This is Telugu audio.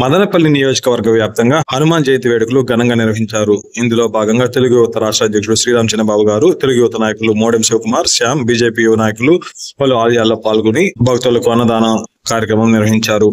మదనపల్లి నియోజకవర్గ వ్యాప్తంగా హనుమాన్ జయంతి వేడుకలు ఘనంగా నిర్వహించారు. ఇందులో భాగంగా తెలుగు యువత రాష్ట్ర అధ్యక్షుడు శ్రీరామ్ చిన్నబాబు గారు, తెలుగు యువత నాయకులు మోడెం శివకుమార్, శ్యామ్, బీజేపీ యువ నాయకులు పలు ఆలయాల్లో పాల్గొని భక్తులకు అన్నదాన కార్యక్రమం నిర్వహించారు.